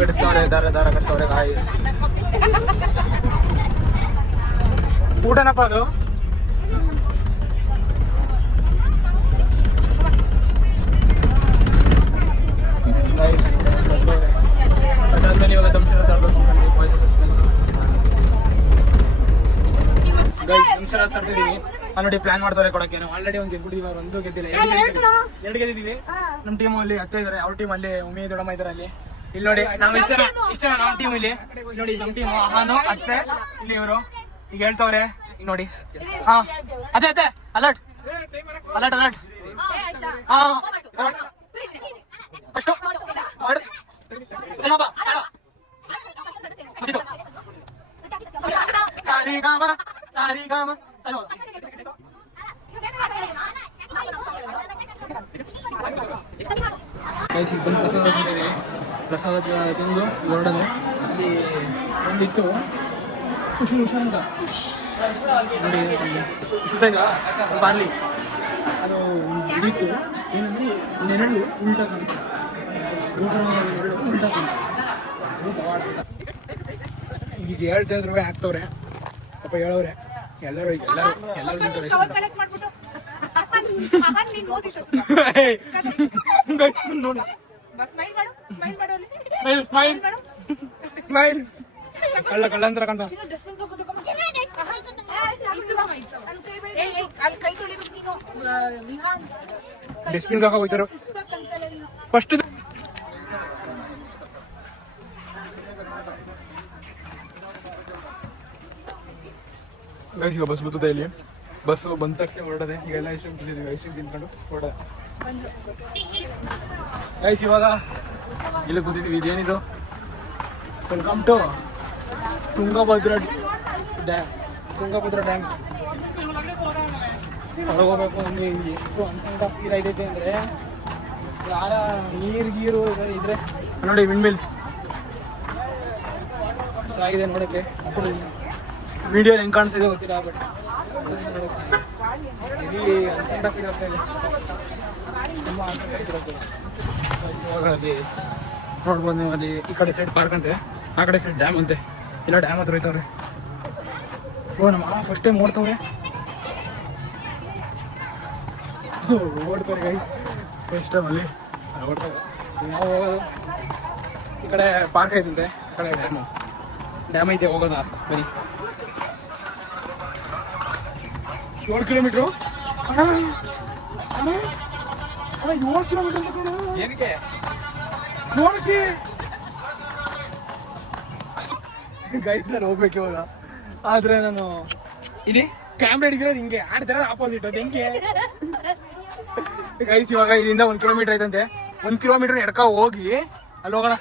ಕಟ್ಟಿಸ್ತಾವ್ರೆ, ದಾರ ಕಟ್ತಾವ್ರೆ ಗಾಯ್ಸ್. ಊಟನಪ್ಪ ಅದು. ಅದಾದ್ಮೇಲೆ ಇವಾಗ ದಂಶರ ತರ್ತಿದೀವಿ. ಆಲ್ರೆಡಿ ಪ್ಲಾನ್ ಮಾಡ್ತಾರೆ ಕೊಡಕ್ಕೆ. ನಾವು ಆಲ್ರೆಡಿ ಒಂದು ಗೆದ್ಬಿಟ್ಟಿದೀವಿ, ಒಂದು ಗೆದ್ದಿಲ್ಲ, ಎರಡು ಗೆದ್ದಿದೀವಿ. ನಮ್ಮ ಟೀಮ್ ಅಲ್ಲಿ 10 ಇದಾರೆ, ಅವ್ರ ಟೀಮ್ ಅಲ್ಲಿ ಉಮೇ ದೊಡ್ಡಮ್ಮ ಇದಾರೆ. ಅಲ್ಲಿ ಇಲ್ಲಿ ನೋಡಿ, ನಾವು ಇಷ್ಟ ನಮ್ಮ ಟೀಮ್ ಇಲ್ಲಿ ನೋಡಿ, ನಮ್ಮ ಟೀಮ್ ಅಹಾನು ಅತ್ತೆ ಇಲ್ಲಿ ಇವರು ಈಗ ಹೇಳ್ತವ್ರೆ. ಈಗ ನೋಡಿ, ಹಾ ಅದೇ ಅದೇ ಅಲರ್ಟ್ ಅಲರ್ಟ್ ಅಲರ್ಟ್. ಹಾ ಫಸ್ಟ್ ಸಾರಿಗಾಮ ಸಾರಿಗಾಮ ಸಲೋ. ಪ್ರಸಾದ ತಿಂದು ಹೊರಡೋದು. ಅಲ್ಲಿ ಒಂದಿತ್ತು ಹುಷಾರ್ ಅಂತ ನೋಡಿ, ಸುತ್ತಾಗ ಸ್ವಲ್ಪ ಅಲ್ಲಿ ಅದು ಇದಿತ್ತು. ಏನಂದ್ರೆ ನೆರಳು ಉಲ್ಟಾ ಕಾಣುತ್ತೆ, ನೆರಳು ಉಲ್ಟಾ ಕಾಣುತ್ತೆ. ಈಗ ಹೇಳ್ತಾ ಇದ್ರು ಹಾಕ್ತವ್ರೆ, ಪಾಪ ಹೇಳವ್ರೆ. ಎಲ್ಲರೂ ಕಳ್ಳ ಕಳ್ಳಂತರ ಕಂತ ಡಸ್ಟ್ಬಿನ್ ಹಾಕ ಹೋಗ್ತಾರ ಫಸ್ಟ್. ಈಗ ಬಸ್ ಬರ್ತದೆ. ಇಲ್ಲಿ ಬಸ್ ಬಂದ ತಕ್ಷಣ ಹೊರಡದೆ. ಈಗೆಲ್ಲ ಐಸ್ ಕ್ರೀಮ್ ತಿಂದಿದ್ದೀವಿ, ಐಸ್ ಕ್ರೀಮ್ ತಿನ್ಕೊಂಡು ಹೊರಡದೆ. ಗೈಸ್ ಇವಾಗ ಇಲ್ಲಿ ಕೂತಿದ್ದೀವಿ. ಇದೇನಿದು? Welcome to Tungabhadra dam. Tungabhadra dam ಹೊರಗೆ ಹೋಗ್ಬೇಕು ಅಂದ್ರೆ ಎಷ್ಟು ಅನ್ಸಂತ ಫೀಲ್ ಆಗೈತೆ ಅಂದರೆ, ಯಾರ ನೀರು ಗೀರು ಇದ್ರೆ ನೋಡಿ. ವಿಂಡ್ಮಿಲ್ ಚೆನ್ನಾಗಿದೆ ನೋಡೋಕ್ಕೆ. ವಿಡಿಯೋ ಹೆಂಗೆ ಕಾಣಿಸ್ತಿದೆ ಗೊತ್ತಿಲ್ಲ, ಬಟ್ ಇಲ್ಲಿ ಅನ್ಸಂತ ಫೀಲ್ ಆಗ್ತಾ ಇದೆ, ತುಂಬ ಅನ್ಸಂತ ಫೀಲ್ ಆಗ್ತದೆ. ಇವಾಗ ಅಲ್ಲಿ ನೋಡ್ಬೋದು ನೀವು, ಅಲ್ಲಿ ಈ ಕಡೆ ಸೈಡ್ ಪಾರ್ಕ್ ಅಂತೆ, ಆ ಕಡೆ ಸೈಡ್ ಡ್ಯಾಮ್ ಅಂತೆ. ಇಲ್ಲ ಡ್ಯಾಮ್ ಹತ್ರ ಹೋಯ್ತವ್ರೆ. ಓ ನಮ್ಮ ಫಸ್ಟ್ ಟೈಮ್ ಓಡ್ತವ್ರೆ, ಓಡ್ತಾರೆ ಗೈ ಫಸ್ಟ್ ಟೈಮ್ ಅಲ್ಲಿ ಓಡ್ತಾರೆ. ನಾವು ಹೋಗೋದು ಈ ಕಡೆ ಪಾರ್ಕ್ ಐತಂತೆ, ಈ ಕಡೆ ಡ್ಯಾಮ್ ಐತೆ. ಹೋಗೋದಾ ಬರೀ 7 ಕಿಲೋಮೀಟ್ರು. 7 ಕಿಲೋಮೀಟರ್ ಏನಕ್ಕೆ ನೋಡಕ್ಕೆ ಗೈಸ್ ನಾನು ಹೋಗ್ಬೇಕು ಇವಾಗ. ಆದ್ರೆ ನಾನು ಇಲ್ಲಿ ಕ್ಯಾಮ್ರಾ ಹಿಡಿದಿರೋದು ಹಿಂಗೆ, ಆಡ್ತಿರೋದು ಆಪೋಸಿಟ್. ಅದು ಹೆಂಗೆ ಗೈಸ್? ಇವಾಗ ಇಲ್ಲಿಂದ 1 ಕಿಲೋಮೀಟರ್ ಐತಂತೆ. 1 ಕಿಲೋಮೀಟರ್ ಎಡ್ಕ ಹೋಗಿ ಅಲ್ಲಿ ಹೋಗೋಣ,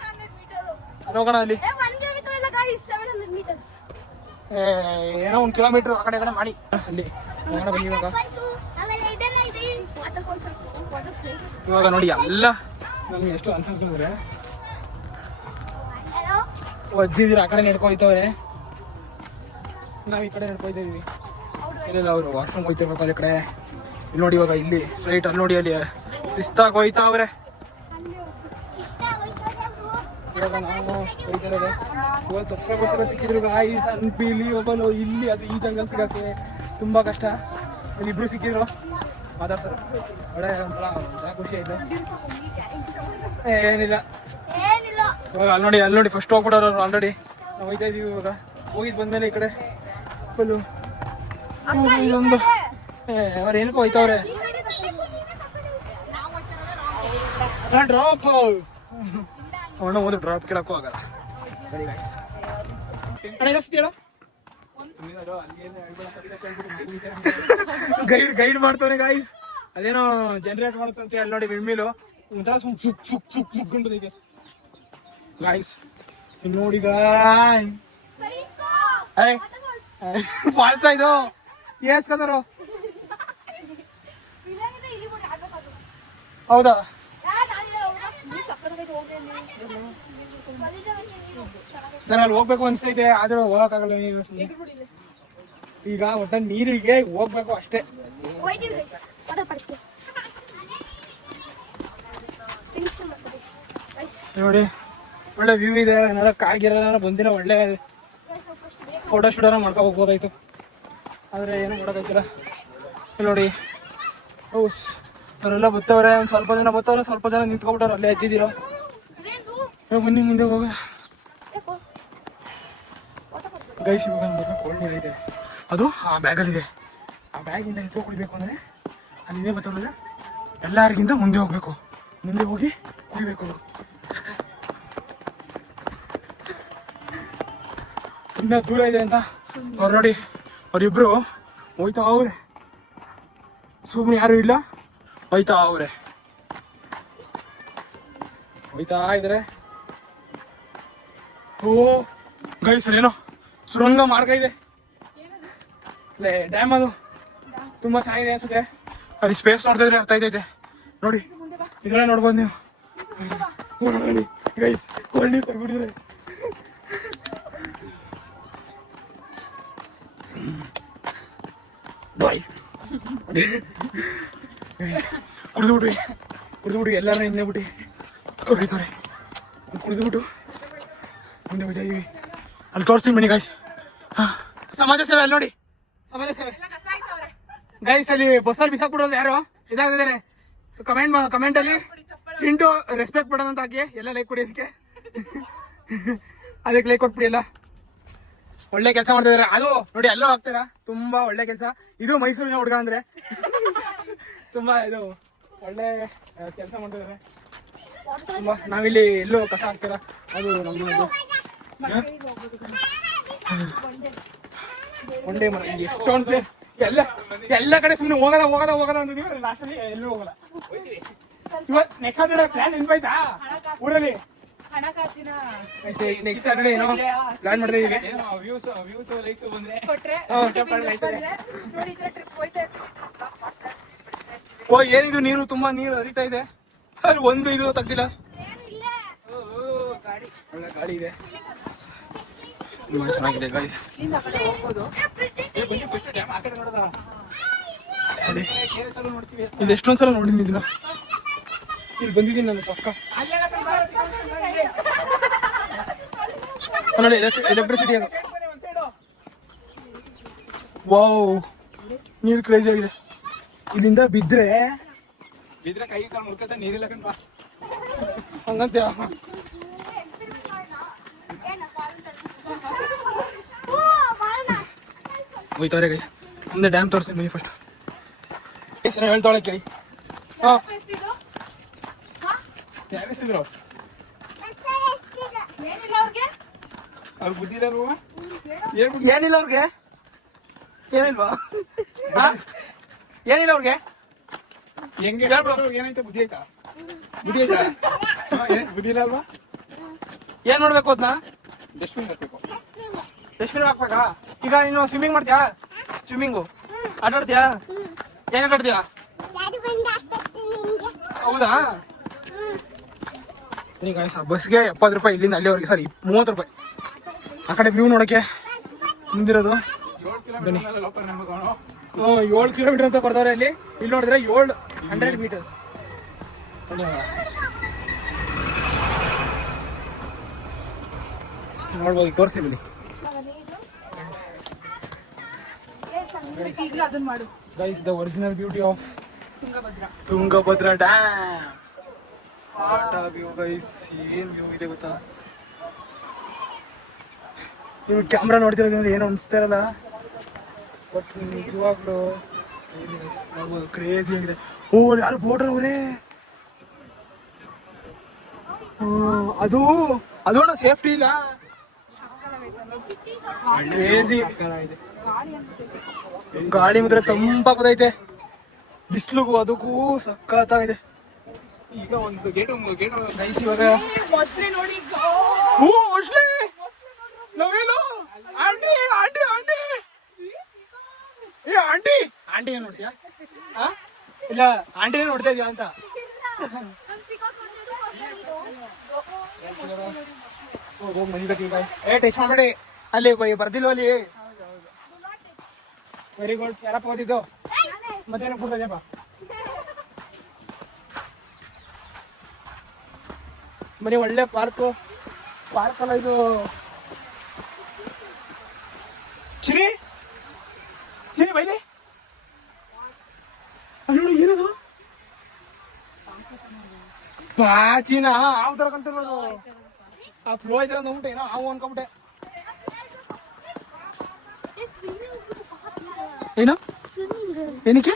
ಅಲ್ಲಿ ಹೋಗೋಣ. ಅಲ್ಲಿ ಏನೋ 1 ಕಿಲೋಮೀಟರ್ ಆ ಕಡೆ ಮಾಡಿ ಅಲ್ಲಿ ಹೋಗೋಣ. ಬನ್ನಿ ಇವಾಗ ನೋಡಿ ಎಲ್ಲ ನಮ್ಗೆ ಎಷ್ಟು ಅನ್ಸಂತಂದ್ರೆ, ಅಜ್ಜಿದ್ರು ಆ ಕಡೆ ನಡ್ಕೊಯ್ತವ್ರೆ, ನಾವ್ ಈ ಕಡೆ ನಡ್ಕೊಯ್ತಾ ಇದೀವಿ. ಇಲ್ಲ ಅವ್ರು ವಾಶ್ರೂಮ್ ಹೋಯ್ತಿರ್ಬೇಕು ಅಲ್ಲಿ ಕಡೆ. ಇಲ್ಲಿ ನೋಡಿ ಇವಾಗ ಇಲ್ಲಿ ಸ್ಟ್ರೈಟ್ ಅಲ್ಲಿ ನೋಡಿ, ಅಲ್ಲಿ ಶಿಸ್ತಾಗಿ ಹೋಯ್ತಾವ್ರೆ. ಇವಾಗ ನಾವು ಹೋಯ್ತಿರೋದು. ಇವಾಗ ಸಬ್ಸ್ಕ್ರೈಬರ್ಸ್ ಎಲ್ಲ ಸಿಕ್ಕಿದ್ರು ಗಾಯ್ಸ್, ಅನ್ಬಿಲಿಯಬಲ್. ಇಲ್ಲಿ ಅದು ಈ ಜಂಗಲ್ ಸಿಗಕ್ಕೆ ತುಂಬಾ ಕಷ್ಟ. ಇಲ್ಲಿ ಇಬ್ರು ಸಿಕ್ಕಿದ್ರು, ಮಾತಾಡ್ತಾರೆ. ಒಳ್ಳೆ ಒಂಥರ ಖುಷಿ ಆಯ್ತು. ಏನಿಲ್ಲ ಇವಾಗ ಅಲ್ಲಿ ನೋಡಿ ಫಸ್ಟ್ ಹೋಗ್ಬಿಟ್ಟವ್ರು ಅವ್ರು. ಆಲ್ರೆಡಿ ನಾವು ಹೋಯ್ತಾ ಇದೀವಿ. ಇವಾಗ ಹೋಗಿದ್ ಬಂದ್ಮೇಲೆ ಈ ಕಡೆ ಫುಲ್ಲು ಇದೊಂದು ಅವ್ರು ಏನಕ್ಕೆ ಹೋಯ್ತವ್ರೆ. ಡ್ರಾಪ್ ಅವಣ್ಣ ಹೋದ್ರು, ಡ್ರಾಪ್ ಕೇಳಕ್ಕೂ ಆಗಲ್ಲ. ಬರೀ ಗಾಯ್ಸ್ ಗೈಡ್ ಮಾಡ್ತವ್ರೆ ಗಾಯ್ಸ್. ಅದೇನೋ ಜನರೇಟ್ ಮಾಡುತ್ತಂತೆ. ಅಲ್ಲಿ ನೋಡಿ ವಿಂಡ್ಮಿಲ್ ಒಂಥರ ಸುಮ್ ಚುಕ್ ಚುಕ್ ಚುಕ್ ಚುಕ್ ಗಂಟದೈತೆ ಗಾಯ್ಸ್. ನೋಡಿ ಗಾಯ್ ಫಾಲ್ಸ ಇದು ಏಸ್ಕಂದರು. ಹೌದಾ? ನಾನು ಅಲ್ಲಿ ಹೋಗ್ಬೇಕು ಅನ್ಸ್ತೈತೆ, ಆದ್ರೆ ಹೋಗಕ್ಕಾಗಲ್ಲ. ಈಗ ಒಟ್ಟ ನೀರಿಗೆ ಹೋಗ್ಬೇಕು ಅಷ್ಟೇ. ನೋಡಿ ಒಳ್ಳೆ ವ್ಯೂ ಇದೆ. ಏನಾರ ಕಾಗಿರ ಬಂದಿರೋ ಒಳ್ಳೆ ಫೋಟೋ ಶೂಟರ ಮಾಡ್ಕೊ ಹೋಗ್ಬೋದಾಯ್ತು, ಆದ್ರೆ ಏನೂ ಮಾಡೋದಾಯ್ತಿಲ್ಲ. ನೋಡಿ ಅವರೆಲ್ಲ ಬತ್ತವ್ರೆ, ಒಂದು ಸ್ವಲ್ಪ ಜನ ಬತ್ತವ್ರೆ, ಸ್ವಲ್ಪ ಜನ ನಿಂತ್ಕೊಬಿಟ್ಟವ್ರೆ ಅಲ್ಲೇ ಹಚ್ಚಿದ್ದೀರ. ಬನ್ನಿ ಮುಂದೆ ಹೋಗ ಗೈಸ್. ಇವಾಗ ಕೋಲ್ಡ್ ನೀರು ಇದೆ, ಅದು ಆ ಬ್ಯಾಗಲ್ಲಿದೆ. ಆ ಬ್ಯಾಗಿಂದ ಎತ್ಕೊ ಕುಡಿಬೇಕು ಅಂದರೆ ಅಲ್ಲಿದೆ ಬತ್ತವ್ರಲ್ಲ, ಎಲ್ಲರಿಗಿಂತ ಮುಂದೆ ಹೋಗ್ಬೇಕು, ಮುಂದೆ ಹೋಗಿ ಕುಡಿಬೇಕು. ಇನ್ನ ದೂರ ಇದೆ ಅಂತ ಅವ್ರು ನೋಡಿ, ಅವರಿಬ್ರು ಹೋಯ್ತಾ ಅವ್ರೆ, ಸುಮ್ಮನೆ ಯಾರು ಇಲ್ಲ, ಹೋಯ್ತಾ ಅವ್ರೆ, ಹೋಯ್ತಾ ಇದಾರೆ. ಓ ಗೈಸ್, ಏನೋ ಸುರಂಗ ಮಾರ್ಗ ಇದೆ ಅಲ್ಲೇ, ಡ್ಯಾಮ್ ಅದು ತುಂಬಾ ಚೆನ್ನಾಗಿದೆ ಅನ್ಸುತ್ತೆ. ಅಲ್ಲಿ ಸ್ಪೇಸ್ ನೋಡ್ತಾ ಇದ್ರೆ ಅರ್ಥ ಆಯ್ತೈತೆ ನೋಡಿ, ಇದೆಲ್ಲ ನೋಡ್ಬೋದು ನೀವು. ಗೈಸ್ ಕೋಲ್ಡ್ ನೀರು ಕೊಡ್ಬಿಟ್ಟಿದ್ರೆ ಬಾಯ್ ಕುಡಿದ್ಬಿಟ್ಟು ಎಲ್ಲಾರ ಹಿಂದೆ ಬಿಟ್ಟು ಹೊಡಿತಾರೆ. ಕುಡಿದ್ಬಿಟ್ಟು ಮುಂದೆ ಹೋಗ್ತಾ ಇದೀವಿ. ಅಲ್ಲಿ ತೋರಿಸ್ತೀನಿ ಬನ್ನಿ ಗೈಸ್. ಸಮಾಜ ಸೇವೆ ಅಲ್ಲಿ ನೋಡಿ, ಸಮಾಜ ಸೇವೆ ಗೈಸ್. ಅಲ್ಲಿ ಬಸ್ಸಲ್ಲಿ ಬಿಸಾಕ್ಬಿಡೋದು ಯಾರು ಇದಾಗಿದ್ದಾರೆ, ಕಮೆಂಟ್ ಅಲ್ಲಿ ಚಿಂಟು ರೆಸ್ಪೆಕ್ಟ್ ಕೊಡೋಣ ಅಂತ ಹಾಕಿ ಎಲ್ಲ ಲೈಕ್ ಕೊಡೋದಕ್ಕೆ. ಅದಕ್ಕೆ ಲೈಕ್ ಕೊಟ್ಬಿಡಿ. ಎಲ್ಲ ಒಳ್ಳೆ ಕೆಲಸ ಮಾಡ್ತಾ ಇದಾರೆ. ಅದು ನೋಡಿ ಎಲ್ಲೋ ಹಾಕ್ತಾರ, ತುಂಬಾ ಒಳ್ಳೆ ಕೆಲಸ. ಇದು ಮೈಸೂರಿನ ಹುಡುಗ ಅಂದ್ರೆ ತುಂಬಾ ಇದು ಒಳ್ಳೆ ಕೆಲಸ ಮಾಡ್ತಾ ಇದಾರೆ ತುಂಬಾ. ನಾವಿಲ್ಲಿ ಎಲ್ಲೋ ಕಸ ಹಾಕ್ತಾರ, ಅದು ನಮ್ದು ಒಂದೇ ಮರ. ಎಷ್ಟೊಂದು ಪ್ಲೇಸ್ ಎಲ್ಲ ಕಡೆ ಸುಮ್ಮನೆ ಹೋಗದ ಅಂತಿದೀವಿ, ಲಾಸ್ಟಲ್ಲಿ ಎಲ್ಲೂ ಹೋಗಲ್ಲ. ಇವತ್ತು ನೆಕ್ಸ್ಟ್ ಸಾಟರ್ಡೆ ಪ್ಲಾನ್ ನೆನ್ಪಾಯ್ತಾ ಊರಲ್ಲಿ? ನೆಕ್ಸ್ಟ್ ಸಾಟರ್ಡೆ ಏನೋ ಪ್ಲಾನ್ ಮಾಡ್ತಾ ಇದೀವಿ. ಓ ಏನಿದು ನೀರು, ತುಂಬಾ ನೀರು ಹರಿತಾ ಇದೆ. ಅಲ್ಲಿ ಒಂದು ಇದು ತೆಗ್ದಿಲ್ಲ, ಒಳ್ಳೆ ಗಾಳಿ ಇದೆ, ತುಂಬಾ ಚೆನ್ನಾಗಿದೆ ಗೈಸ್. ಇದು ಎಷ್ಟೊಂದ್ಸಲ ನೋಡಿದ್ದೀನಿ ಇದನ್ನ, ಇಲ್ಲಿ ಬಂದಿದ್ದೀನಿ ನಾನು ಪಕ್ಕ. ನೋಡಿ ಎಲೆಕ್ಟ್ರಿಸಿಟಿ ಅದು. ವಾವ್, ನೀರು ಕ್ರೇಜಿ ಆಗಿದೆ. ಇಲ್ಲಿಂದ ಬಿದ್ರೆ ಕೈ ಕಾಲು ಮುರ್ಕತ್ತ ನೀರಿಲ್ಲ ಕಣ್ಪ ಹಂಗಂತ. ಹೋಯ್ತವ್ರೆ ಗೈಸ್, ಮುಂದೆ ಡ್ಯಾಮ್ ತೋರಿಸ್ತೀನಿ ಬನ್ನಿ. ಫಸ್ಟ್ ಹೆಸರು ಹೇಳ್ತಾಳೆ ಕೇಳಿ. ಯಾರಿಸಿದ್ರು ಅವ್ರು ಬುದ್ಧಿ ಇಲ್ಲ, ಏನಿಲ್ಲ ಅವ್ರಿಗೆ, ಏನಿಲ್ವಾ ಏನಿಲ್ಲ ಅವ್ರಿಗೆ. ಹೆಂಗೆ ಏನಾಯ್ತಾ, ಬುದ್ಧಿ ಆಯ್ತಾ? ಬುದ್ಧಿ ಆಯ್ತಾ? ಬುದ್ಧಿ ಇಲ್ಲ ಅಲ್ವಾ? ಏನ್ ನೋಡ್ಬೇಕು ಅದನ್ನ? ಡಸ್ಟ್ಬಿನ್ ಹಾಕ್ಬೇಕು. ಡಸ್ಟ್ಬಿನ್ ಹಾಕ್ಬೇಕಾ? ಈಗ ನೀನು ಸ್ವಿಮ್ಮಿಂಗ್ ಮಾಡ್ತೀಯಾ? ಸ್ವಿಮ್ಮಿಂಗು ಆಟಾಡ್ತೀಯಾ? ಏನ್ ಆಟಾಡ್ತೀಯಾ? ಹೌದಾ? ಈಗ ಬಸ್ಗೆ 70 ರೂಪಾಯಿ, ಇಲ್ಲಿಂದ ಅಲ್ಲಿವರೆಗೆ, ಸಾರಿ 30 ರೂಪಾಯಿ. ಆ ಕಡೆ ವ್ಯೂ ನೋಡಕ್ಕೆ ಮುಂದಿರೋದು. 7 ಕಿಲೋಮೀಟರ್ ಅಂತ ಬರ್ತಾರೆ ಅಲ್ಲಿ. ಇಲ್ಲಿ ನೋಡಿದ್ರೆ 700 ಮೀಟರ್ಸ್ ನೋಡ್ಬೋದು. ತೋರಿಸ್ತೀವಿ guys, the original beauty of Tungabhadra dam. What ಆ ವ್ಯೂ ಗೈಸ್, ಏನ್ ವ್ಯೂ ಇದೆ ಗೊತ್ತಾ? ನೀವು ಕ್ಯಾಮ್ರಾ ನೋಡ್ತಿರೋದ್ರಿಂದ ಏನು ಅನಿಸ್ತಾ ಇರಲ್ಲ, ಬಟ್ ನಿಜವಾಗ್ಲೂ ಕ್ರೇಜಿ ಆಗಿದೆ. ಓ ಯಾರು ಬೋಟರ್ ಅವರೇ, ಅದು ಸೇಫ್ಟಿ ಇಲ್ಲ, ಕ್ರೇಜಿ ಗಾಳಿ ಮಾತ್ರ ತಂಪ ಬದೈತೆ, ಬಿಸಿಲುಗೂ ಅದಕ್ಕೂ ಸಖತ್ತಾಗಿದೆ. ಈಗ ಒಂದು ಗೇಟ್ ಗೈಸ್, ಇವಾಗ ನವಿಲು aunty aunty aunty aunty aunty ಏನ್ ನೋಡ್ತೀಯಾ? ಇಲ್ಲ ಆಂಟಿನೇ ನೋಡ್ತಾ ಇದೀಯ ಅಂತ. ಟೆಸ್ಟ್ ಮಾಡಿ ಅಲ್ಲಿ ಬರ್ದಿಲ್ವ ಅಲ್ಲಿ? Very good. ಯಾರಪ್ಪ ಓದಿದ್ದು? ಮತ್ತೇನ ಕೂತಿದ್ಯಪ್ಪ? ಬನ್ನಿ, ಒಳ್ಳೆ ಪಾರ್ಕು, ಪಾರ್ಕ್ ಅಲ್ಲ ಇದು. ಚಿನಿ ಚಿನಿ ಬೈಲಿ ಅಯ್ಯೋ ಏನದು ಪಾಚಿನ ಹಾವು ತರ ಕಂತಿರೋದು. ಆ ಫ್ಲೋ ಐತರ ನೋಡ್ಬಿಟ್ಟೆ ಏನೋ ಹಾವು ಅನ್ಕೊಂಬಿಟ್ಟೆ. ಏನು ಏನಕ್ಕೆ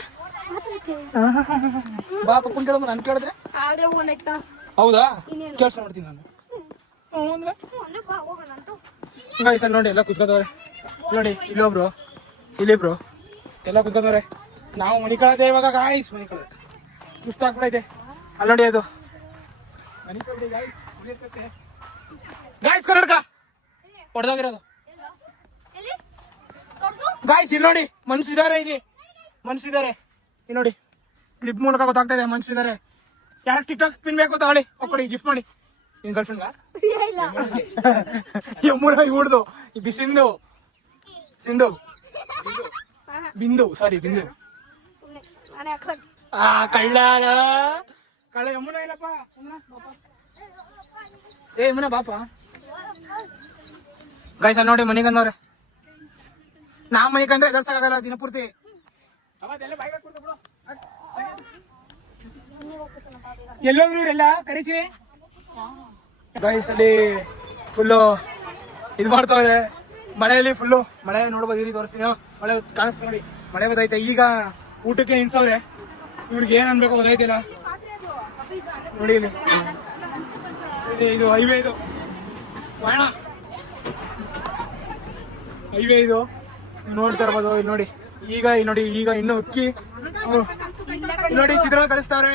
ಬಾ ಪಪ್ಪನ್ ಕೇಳಮ್ಮ ನನ್ ಕೇಳಿದ್ರೆ ಹೌದಾ ಕೆಲಸ ಮಾಡ್ತೀನಿ ನಾನು. ಗಾಯ್ಸ್ ಅಲ್ಲಿ ನೋಡಿ ಎಲ್ಲ ಕುತ್ಕೋದವ್ರೆ ನೋಡಿ, ಇಲ್ಲೊಬ್ರು ಇಲ್ಲಿಬ್ರು ಎಲ್ಲ ಕುತ್ಕೋದವ್ರೆ. ನಾವು ಮನಿ ಕಳದೆ ಇವಾಗ ಗಾಯ್ಸ್, ಮನಿ ಕಳದೆ ಸುಸ್ತಾಗ್ಬಿಡೈತೆ. ಅಲ್ಲಿ ನೋಡಿ ಅದು ಮನಿ ಕಳದೆ ಗಾಯ್ಸ್, ಕನ್ನಡಕ ಹೊಡೆದೋಗಿರೋದು ಗಾಯ್ಸ್. ಇಲ್ಲಿ ನೋಡಿ ಮನ್ಸಿದ್ದಾರೆ, ಇಲ್ಲಿ ಮನ್ಸಿದ್ದಾರೆ. ಇಲ್ಲಿ ನೋಡಿ ಕ್ಲಿಪ್ ಮೂಲಕ ಗೊತ್ತಾಗ್ತಾ ಇದೆ ಮನ್ಸಿದ್ದಾರೆ. ಯಾರು ಟಿಕ್ ಟಾಕ್ ಪಿನ್ ಬೇಕು ತಗೊಳ್ಳಿ, ಕೊಡಿ ಗಿಫ್ಟ್ ಮಾಡಿ. ನಿನ್ ಗರ್ಲ್ ಫ್ರೆಂಡ್ಗ ಯಮುನಾ ಇವ್ರದು ಈ ಬಿಸಿಂದು ಸಿಂಧು ಬಿಂದು ಸಾರಿ ಬಿಂದು ಕಳ್ಳ ಕಳ್ಳ ಯಮುನಾ ಇಲ್ಲಪ್ಪ. ಏ ಯಮುನಾ ಬಾಪ. ಗಾಯ್ಸ್ ಅಲ್ಲಿ ನೋಡಿ ಮನೆಗೆ ಅಂದವ್ರೆ. ನಾ ಮನೆ ಕಂಡ್ರೆ ಎದರ್ಸಕ್ಕಾಗಲ್ಲ ದಿನಪೂರ್ತಿ. ಎಲ್ಲೋದ್ರು ಎಲ್ಲ ಕರೀಸಿ. ಗಾಯ್ಸ್ ಅಲ್ಲಿ ಫುಲ್ಲು ಇದು ಮಾಡ್ತಾವ್ರೆ ಮಳೆಯಲ್ಲಿ. ಫುಲ್ಲು ಮಳೆ ನೋಡ್ಬೋದು, ಇರಿ ತೋರಿಸ್ತೀನಿ. ಮಳೆ ಕಾಣಿಸ್ತಾ ನೋಡಿ, ಮಳೆ ಗೊತ್ತೈತೆ. ಈಗ ಊಟಕ್ಕೆ ನಿಲ್ಸವ್ರೆ. ಇವ್ರಿಗೆ ಏನ್ ಅನ್ಬೇಕು ಗೊತ್ತೈತಿಲ್ಲ ನೋಡಿ. ಇಲ್ಲಿ ಇದು ಹೈವೇ, ಇದು ಬಾಣ ಹೈವೇ ಇದು ನೋಡ್ತಾ ಇರ್ಬೋದು. ಇಲ್ಲಿ ನೋಡಿ ಈಗ ಇಲ್ಲಿ ನೋಡಿ, ಈಗ ಇನ್ನು ಅಕ್ಕಿ ನೋಡಿ ಚಿತ್ರ ಕಳಿಸ್ತಾವ್ರೆ.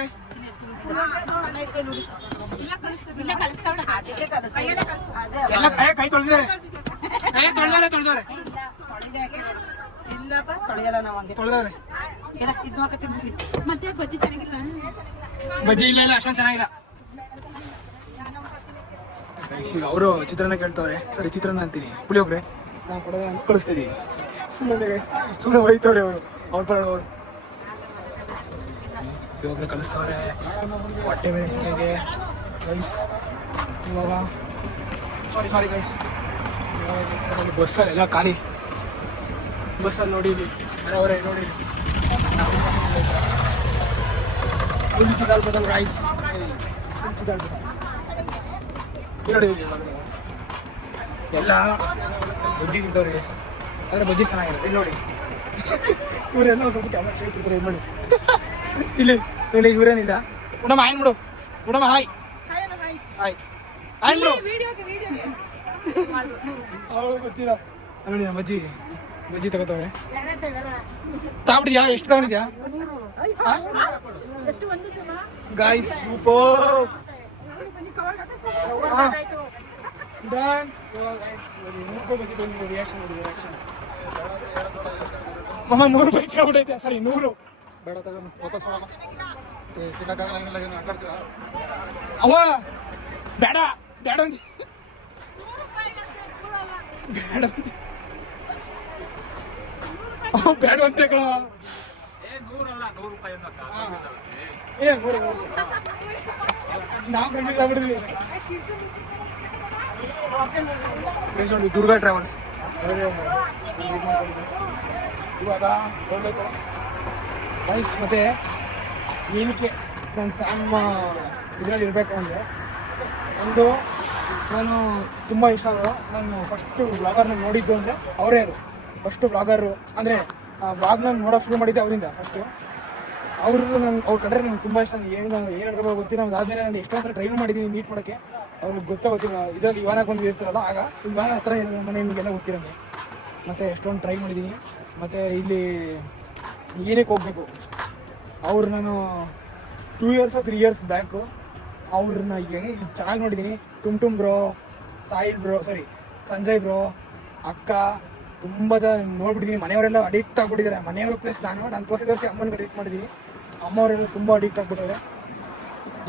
ಎಲ್ಲ ಕೈ ತೊಳೆದಿದ್ದಾರೆ, ತೊಳೆದವ್ರೆ ಬಜ್ಜಿ ಇಲ್ಲ ಅಷ್ಟೊಂದು ಚೆನ್ನಾಗಿಲ್ಲ. ಅವರು ಚಿತ್ರಾನ್ನ ಕೇಳ್ತವ್ರೆ. ಸರಿ ಚಿತ್ರಾನ್ನ ಅಂತೀನಿ, ಪುಳಿಯೋಗ್ರೆ ನಾವು ಕೊಡೋದ ಕಳಿಸ್ತಿದ್ದೀವಿ. ಸುಮ್ಮನೆ ಒಯ್ತವ್ರೆ ಅವರು, ಅವ್ರ ಪರವ್ರು ಪುಳಿಯೋಗ್ರೆ ಕಳಿಸ್ತವ್ರೆ. ಹೊಟ್ಟೆ ಮೇಲೆ ಸಿಕ್ಕಿಗೆ ಇವಾಗ ಸಾರಿ ಗೈಸ್, ಬಸ್ಸಲ್ಲಿ ಎಲ್ಲ ಖಾಲಿ. ಬಸ್ಸಲ್ಲಿ ನೋಡಿ ಅವರೇ ನೋಡಿ ಚಿದಾಲ್ಬದಲ್ ರೈಸ್ ನೋಡಿ ಎಲ್ಲ ಬಜ್ಜಿ ತಿಂತವ್ರಿಗೆ. ಆದರೆ ಬಜ್ಜಿ ಚೆನ್ನಾಗಿರುತ್ತೆ. ಇಲ್ಲಿ ನೋಡಿ ಇವರೆಲ್ಲ ಸ್ವಲ್ಪ ಕ್ಯಾಮ್ರಾ ಹೇಳ್ತಿರ್ತಾರೆ. ನೋಡಿ ಇಲ್ಲಿ ನೋಡಿ ಇವರೇನಿಲ್ಲ. ಉಡಮ್ಮ ಹಾಯ್ ಬಿಡು, ಉಡಮ್ಮ ಹಾಯ್ ಹಾಯ್ ಹಾಯ್ ಬಿಡು. ಅವಳು ಗೊತ್ತಿಲ್ಲ ನೋಡಿ. ಬಜ್ಜಿ ಬಜ್ಜಿ ತಗೋತವ್ರೆ. ತಗೊಂಡಿದ್ಯಾ? ಎಷ್ಟು ತಗೊಂಡಿದ್ಯಾ ಗಾಯ್ಸ್? Super done. ರಿಯಾಕ್ಷನ್ ನೋಡಿ, ರಿಯಾಕ್ಷನ್. 3 ರೂಪಾಯಿ ತಗೊಂಡೈತೆ. ಸರಿ 100 ಬೇಡ ತಗೊಂಡು ವಾಪಸ್ ಅವ ಬೇಡ ಬೇಡ ಅಂತ ಬೇಡ ಅಂತ ಕಣ. ನಾವು ಕನ್ಫ್ಯೂಸ್ ಆಗ್ಬಿಡ್ತೀವಿ. ನೋಡಿ ದುರ್ಗಾ ಟ್ರಾವೆಲ್ಸ್ ಇವಾಗ ಹೋಗ್ಬೇಕು ಗೈಸ್. ಮತ್ತೆ ಏನಕ್ಕೆ ನನ್ನ ಸ್ಯಾಮ್ ಇದರಲ್ಲಿ ಇರಬೇಕು ಅಂದರೆ, ಒಂದು ನಾನು ತುಂಬ ಇಷ್ಟ ಆದರು. ನಾನು ಫಸ್ಟು ವ್ಲಾಗರ್ನ ನೋಡಿದ್ದು ಅಂದರೆ ಅವರೇ ಅದು. ಫಸ್ಟು ವ್ಲಾಗರು ಅಂದರೆ ವ್ಲಾಗ್ನ ನೋಡೋಕೆ ಶುರು ಮಾಡಿದ್ದೆ ಅವರಿಂದ. ಫಸ್ಟು ಅವ್ರದ್ದು ಅವ್ರ ಕಂಡ್ರೆ ನಂಗೆ ತುಂಬ ಇಷ್ಟ. ಏನು ಹೇಳ್ಕೊಬೇಕು ಗೊತ್ತಿಲ್ಲ. ನಮ್ದು ಆದಮೇಲೆ ನಾನು ಎಷ್ಟೋ ಸಲ ಟ್ರೈ ಮಾಡಿದ್ದೀನಿ ಮೀಟ್ ಮಾಡೋಕ್ಕೆ. ಅವ್ರಿಗೆ ಗೊತ್ತಿಲ್ಲ. ಇದರಲ್ಲಿ ಇವಾನಾಗ ಒಂದು ಇರ್ತಾರಲ್ಲ, ಆಗ ಇವಾನ ಹತ್ರ ಮನೆ ನಿಮಗೆಲ್ಲ ಗೊತ್ತಿರೋಂಗೆ. ಮತ್ತು ಎಷ್ಟೊಂದು ಟ್ರೈ ಮಾಡಿದ್ದೀನಿ. ಮತ್ತು ಇಲ್ಲಿ ಏನಕ್ಕೆ ಹೋಗಬೇಕು ಅವ್ರು, ನಾನು 2 years 3 years ಬ್ಯಾಕು ಅವ್ರನ್ನ ಹೆಂಗೆ ಚೆನ್ನಾಗಿ ನೋಡಿದ್ದೀನಿ. ಟುಮ್ bro, Sahil bro, Sanjay bro, ಅಕ್ಕ ತುಂಬ ಜನ ನೋಡ್ಬಿಟ್ಟಿದ್ದೀನಿ. ಮನೆಯವರೆಲ್ಲ ಅಡಿಕ್ಟ್ ಆಗ್ಬಿಟ್ಟಿದ್ದಾರೆ. ಮನೆಯವ್ರ ಪ್ಲೇಸ್ ನಾನು ತೋರಿಸಿ ಅಮ್ಮನಿಗೆ ಅಡಿಕ್ಟ್ ಮಾಡಿದ್ದೀನಿ. ಅಮ್ಮವರೆಲ್ಲ ತುಂಬ ಅಡಿಕ್ಟ್ ಆಗ್ಬಿಟ್ಟಿದ್ದಾರೆ.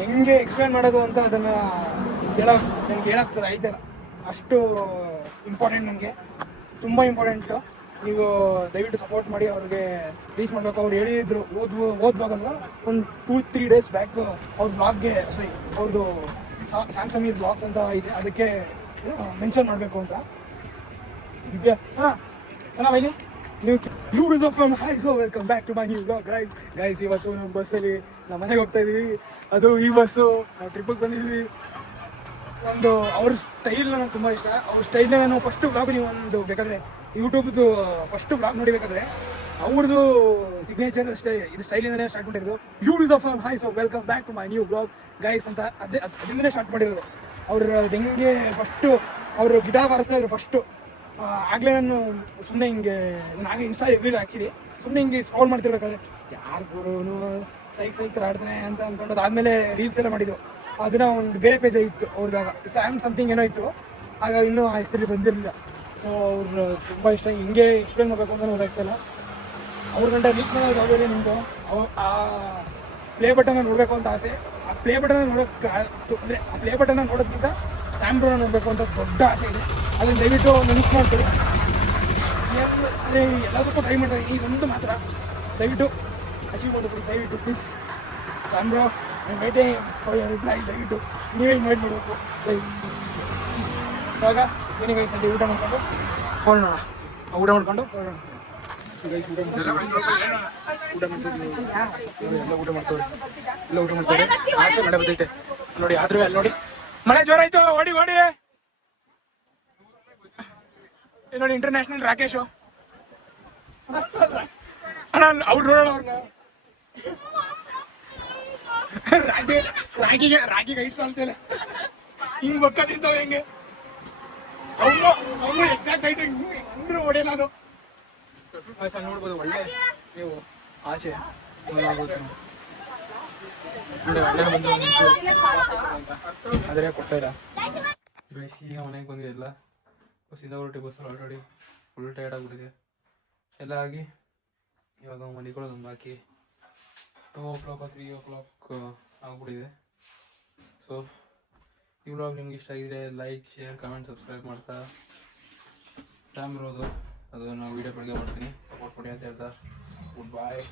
ಹೆಂಗೆ ಎಕ್ಸ್ಪ್ಲೇನ್ ಮಾಡೋದು ಅಂತ ಅದನ್ನು ನನಗೆ ಹೇಳಾಗ್ತದೆ ಆಯ್ತಲ್ಲ. ಅಷ್ಟು ಇಂಪಾರ್ಟೆಂಟ್ ನನಗೆ, ತುಂಬ ಇಂಪಾರ್ಟೆಂಟು. ನೀವು ದಯವಿಟ್ಟು ಸಪೋರ್ಟ್ ಮಾಡಿ ಅವ್ರಿಗೆ ರೀಚ್ ಮಾಡಬೇಕು. ಅವ್ರು ಹೇಳಿದ್ರು ಓದ್ವಾಗಲ್ಲ ಒಂದು 2-3 days ಬ್ಯಾಕ್ ಅವ್ರ ಬ್ಲಾಗ್ಗೆ ಅವ್ರದ್ದು ಸ್ಯಾಮ್ಸಂಗ್ ಬ್ಲಾಗ್ಸ್ ಅಂತ ಇದೆ, ಅದಕ್ಕೆ ಮೆನ್ಷನ್ ಮಾಡಬೇಕು ಅಂತ ಇದಕ್ಕೆ. ಚೆನ್ನಾಗಿ welcome back to my new blog guys. ಇವತ್ತು ನಮ್ಮ ಬಸ್ಸಲ್ಲಿ ನಮ್ಮ ಮನೆಗೆ ಹೋಗ್ತಾ ಇದೀವಿ. ಅದು ಈ ಬಸ್ಸು ನಾವು ಟ್ರಿಪ್ಪಿಗೆ ಬಂದಿದ್ವಿ. ಒಂದು ಅವ್ರ ಸ್ಟೈಲ್ ನನಗೆ ತುಂಬ ಇಷ್ಟ. ಅವ್ರ ಸ್ಟೈಲ್ನ ನಾನು ಫಸ್ಟ್ ಬ್ಲಾಗ್, ನೀವು ಒಂದು ಬೇಕಾದರೆ ಯೂಟ್ಯೂಬ್ದು ಫಸ್ಟ್ ಬ್ಲಾಗ್ ನೋಡಿಬೇಕಾದ್ರೆ ಅವ್ರದ್ದು ಸಿಗ್ನೇಚರ್ ಇದು ಸ್ಟೈಲಿಂದನೇ ಸ್ಟಾರ್ಟ್ ಮಾಡಿರೋದು. Welcome back to my new blog guys ಅಂತ ಅದರಿಂದನೇ ಸ್ಟಾರ್ಟ್ ಮಾಡಿರೋದು. ಅವ್ರ ಹೆಂಗೆ ಫಸ್ಟು ಅವರು ಗಿಟಾರ್ ಬಾರಿಸ್ತಾ ಇದ್ರು ಫಸ್ಟು. ಆಗಲೇ ನಾನು ಸುಮ್ಮನೆ ಹಿಂಗೆ ನಾಗ ಇನ್ಸ್ಟಾ ಇರಲಿಲ್ಲ ಆ್ಯಕ್ಚುಲಿ. ಸುಮ್ಮನೆ ಹಿಂಗೆ ಸ್ಕ್ರೋಲ್ ಮಾಡ್ತಿರ್ಬೇಕಾದ್ರೆ ಯಾರು ಗುರುನು ಸೈಕ್ ಆಡ್ತಾನೆ ಅಂತ ಅಂದ್ಕೊಂಡು ಅದಾದಮೇಲೆ ರೀಲ್ಸ್ ಎಲ್ಲ ಮಾಡಿದ್ರು. ಅದನ್ನ ಒಂದು ಬೇರೆ ಪೇಜ್ ಇತ್ತು ಅವ್ರಿಗಾಗ, ಸಮಥಿಂಗ್ ಏನೋ ಇತ್ತು ಆಗ, ಇನ್ನೂ ಆ ಹೆಸರಲ್ಲಿ ಬಂದಿರಲಿಲ್ಲ. ಸೊ ಅವ್ರು ತುಂಬ ಇಷ್ಟ. ಹಿಂಗೆ ಎಕ್ಸ್ಪ್ಲೇನ್ ಮಾಡಬೇಕು ಅಂತ ಗೊತ್ತಾಗ್ತಿಲ್ಲ. ಅವ್ರ ಗಂಟೆ ರೀಚ್ ಮಾಡೋದು ಯಾವುದೇ ನಿಮ್ಮದು ಆ ಪ್ಲೇ ಬಟನ್ನ ನೋಡಬೇಕು ಅಂತ ಆಸೆ. ಆ ಪ್ಲೇ ಬಟನ್ನ ನೋಡೋಕ್ಕೆ ಅಂದರೆ ಆ ಪ್ಲೇ ಬಟನ್ನ ನೋಡೋದ್ಕಿಂತ ಸ್ಯಾಂಬ್ರೋನ ನೋಡಬೇಕು ಅಂತ ದೊಡ್ಡ ಆಸೆ ಇದೆ. ಅದನ್ನು ದಯವಿಟ್ಟು ನೆನಪು ಮಾಡ್ತೀವಿ. ಅದೇ ಎಲ್ಲದಕ್ಕೂ ಟ್ರೈ ಮಾಡ್ತಾರೆ. ಇದೊಂದು ಮಾತ್ರ ದಯವಿಟ್ಟು ಅಚೀವ್ ಮಾಡ್ಬಿಡಿ ದಯವಿಟ್ಟು ಪ್ಲೀಸ್. ಸ್ಯಾಂಬ್ರೋ ವೈಟಿಂಗ್ ಫಾರ್ ಯುವರ್ ರಿಪ್ಲೈ. ದಯವಿಟ್ಟು ನೀವೇ ಇನ್ವೈಟ್ ಮಾಡಬೇಕು ದಯವಿಟ್ಟು. ಇವಾಗ ಏನಿಗೆ ಸಂಜೆ ಊಟ ಮಾಡ್ಕೊಂಡು ಹೊರಡೋಣ. ಊಟ ಮಾಡ್ಕೊಂಡು ಹೊರಡೋಣ. ಊಟ ಮಾಡ್ತವ್ರೆ ಆಚೆ ಮಳೆ ಬರ್ತೈತೆ ನೋಡಿ. ಆದ್ರೂ ಅಲ್ಲಿ ನೋಡಿ ಮಳೆ ಜೋರ ಆಯ್ತು. ಓಡಿ ನೋಡಿ ಇಂಟರ್ನ್ಯಾಷನಲ್ ರಾಕೇಶು ಅಣ್ಣ. ಅವ್ರು ನೋಡೋಣ ಅವ್ರನ್ನ. ರಾಗಿಗೆ ಹೈಟ್ ಸಾಲ್ತಿಲ್ಲ. ಹಿಂಗ್ ಬೊಕ್ಕ ತಿಂತಾವ ಹೆಂಗೆ ಅವ್ನು ಎಕ್ಸಾಕ್ಟ್ ಹೈಟ್ ಅಂದ್ರೆ ಹೊಡೆಯಲ್ಲ ಅದು. ಸಣ್ಣ ನೋಡ್ಬೋದು. ಒಳ್ಳೆ ನೀವು ಆಚೆ ಆದರೆ ಕೊಡ್ತಾ ಇಲ್ಲ. ಈಗ ಮನೆಗೆ ಬಂದಿಲ್ಲ. ಸೀದಾ ಹೊರಟಿ ಬಸ್ಸಲ್ಲಿ ಆಲ್ರೆಡಿ ಫುಲ್ ಟೈರ್ಡ್ ಆಗಿಬಿಟ್ಟಿದೆ ಎಲ್ಲ ಆಗಿ. ಇವಾಗ ಮಲಿಕೊಳ್ಳೋದು ಬಾಕಿ 2 o'clock 3 o'clock ಆಗ್ಬಿಟ್ಟಿದೆ. ಸೊ ಈ ವ್ಲಾಗ್ ನಿಮ್ಗೆ ಇಷ್ಟ ಆಗಿದ್ರೆ ಲೈಕ್, ಶೇರ್, ಕಮೆಂಟ್, ಸಬ್ಸ್ಕ್ರೈಬ್ ಮಾಡ್ತಾ ಟೈಮ್ ಇರೋದು ಅದು ನಾವು ವೀಡಿಯೋ ಬೆಳಗ್ಗೆ ಮಾಡ್ತೀನಿ. ಸಪೋರ್ಟ್ ಕೊಡಿ ಅಂತ ಹೇಳ್ತಾ ಗುಡ್ ಬಾಯ್.